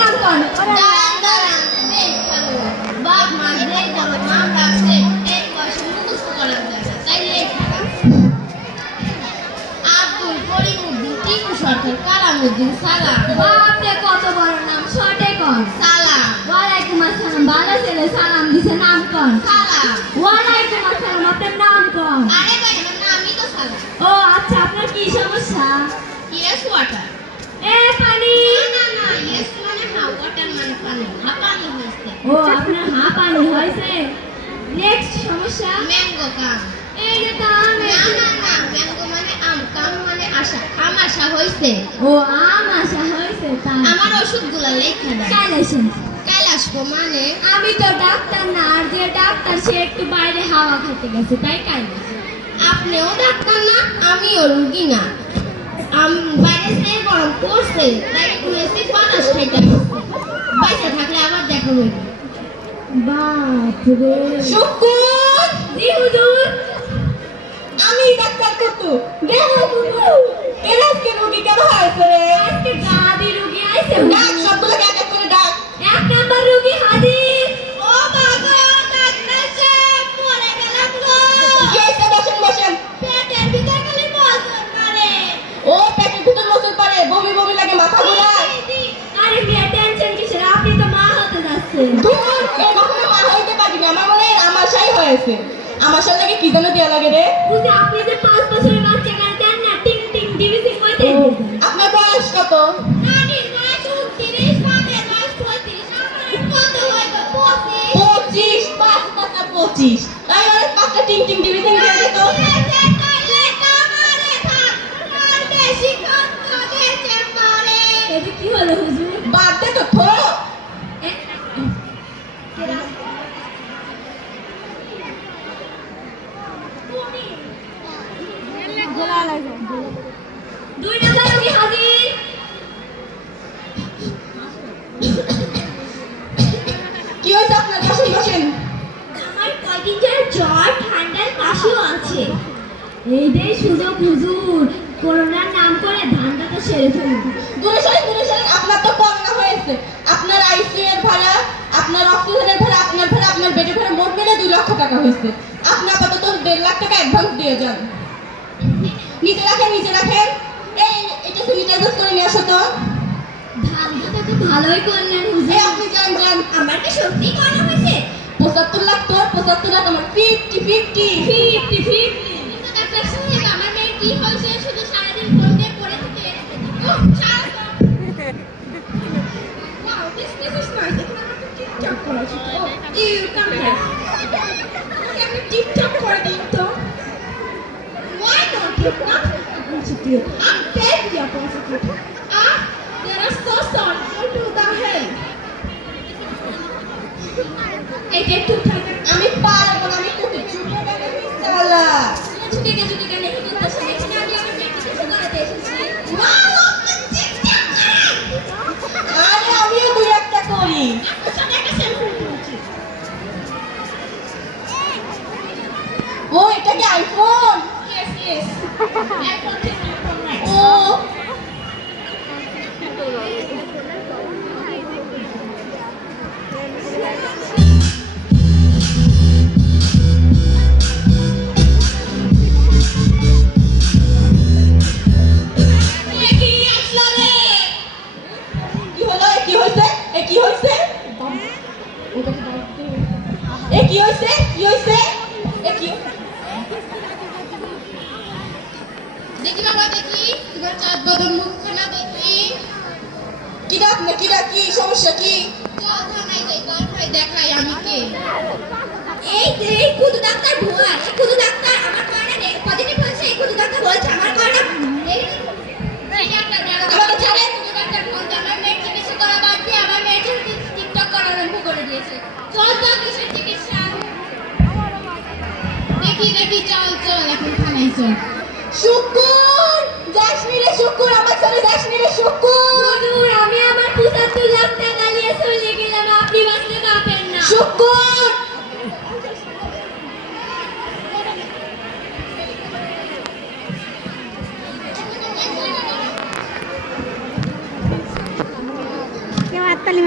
নাম কোন দাঁড়ান দাঁড়ান বেশ ভালো বাপ মা যে কোনো নাম রাখছে এক বয়সে মুখস্থ করা যায় না তাই লেখা রাখছে আব্দুল করিমউদ্দিন টিপু সরকার কালামউদ্দিন সালাম বাপরে কত বড় নাম শর্টে কোন সালাম ওয়ালাইকুম আসসালাম ভালো ছেলে সালাম দিছে নাম কোন সালাম ওয়ালাইকুম আসসালাম আপনার নাম কোন আরে ভাই আমার নামই তো সালাম ও আচ্ছা আপনার কি সমস্যা ইয়েস ওয়াটার এ পানি না না ইয়েস মানে হা ওয়াটার মানে পানি হা পানি হয়েছে ও আপনার হা হয়েছে। নেক্সট সমস্যা? ম্যাঙ্গো কাম এই যে তো আম না না না ম্যাঙ্গো মানে আম কাম মানে আশা। আম আশা হয়েছে। ও আম আসা হয়েছে তা আমার ওষুধগুলা লেখা দেয় চাইলেছেন আসব মানে? আমি তো ডাক্তার না আর যে ডাক্তার সে একটু বাইরে হাওয়া খেতে গেছে তাই কাই আপনিও ডাক্তার না আমিও রুগী না। আম বাইরে সে গরম পড়ছে তাই একটু এসে হইবে বাপরে। শুকুর জি হুজুর। আমি ডাক্তার কুতু দেহ কুতু এর আজকে রোগী কেন হয়েছে রে? আজকে গাদি রুগী আইছে ডাক সবগুলোকে এক এক করে ডাক। এক নাম্বার রোগী হাজির। হয়েছে। আমাশার লাগে কি যেন দেওয়া লাগে রে? আপনি যে পাঁচ বছরের বাচ্চা গান দেন না টিং টিং ডিভিসি কইতে আপনার বয়স কত? নানির বয়স 29 বাপের বয়স 35 আমার কত হইবে? 25 পঁচিশ? পাঁচ পাঁচটা পঁচিশ। তাই অনেক পাঁচটা টিং টিং ডিভিশন দিয়ে? দিত কি হলো? এই যে সুযোগ হুজুর। করোনার নাম করে ধান্দা তো সেরে ফেলুন। দূরে সরেন দূরে সরেন আপনার তো করোনা হয়েছে। আপনার আইসিইউ এর ভাড়া আপনার অক্সিজেনের ভাড়া আপনার ভাড়া আপনার বেডের ভাড়া মোট মিলে দুই লক্ষ টাকা হয়েছে। আপনি আপাতত দেড় লাখ টাকা অ্যাডভান্স দিয়ে যান। নিচে রাখেন নিচে রাখেন। এই এটা স্যানিটাইজার করে নিয়ে আসো তো। ধান্দাটা তো ভালোই করলেন হুজুর। আপনি যান যান। আমার কি সত্যি করা হয়েছে? পঁচাত্তর লাখ তোর পঁচাত্তর লাখ আমার ফিফটি ফিফটি ফিফটি ফিফটি কি হয়েছে শুধু সারাদিন ফোন দিয়ে পড়ে থেকে। Wow, this this is nice. TikTok করা। Oh, you come here. আমাকে আপনি টিকটক করে দিন তো। Why not? You're not a prostitute. I'm very a prostitute. কি আইফোন Yes, yes. থেকে এখন right. ও এ কি হয়েছে কি হয়েছে কি হয়েছে দেখি বাবা দেখি তোমার চাঁদ বদন মুখখানা দেখি। কি ডাক না কি ডাক কি? সমস্যা কি চল থানায় যাই ভাই দেখাই আমি কে। এই যে এই কুদু ডাক্তার ভুয়া এই কুদু ডাক্তার আমার করোনা পজিটিভ হয়েছে এই কুদু ডাক্তার বলছে আমার আমার মেয়ের চিকিৎসা করা বাদ দিয়ে আমার মেয়ের জন্য টিকটক করা আরম্ভ করে দিয়েছে। চল তো কিসের চিকিৎসা? দেখি দেখি চল চল এখন থানায় শুকুর যাসনি শুকুর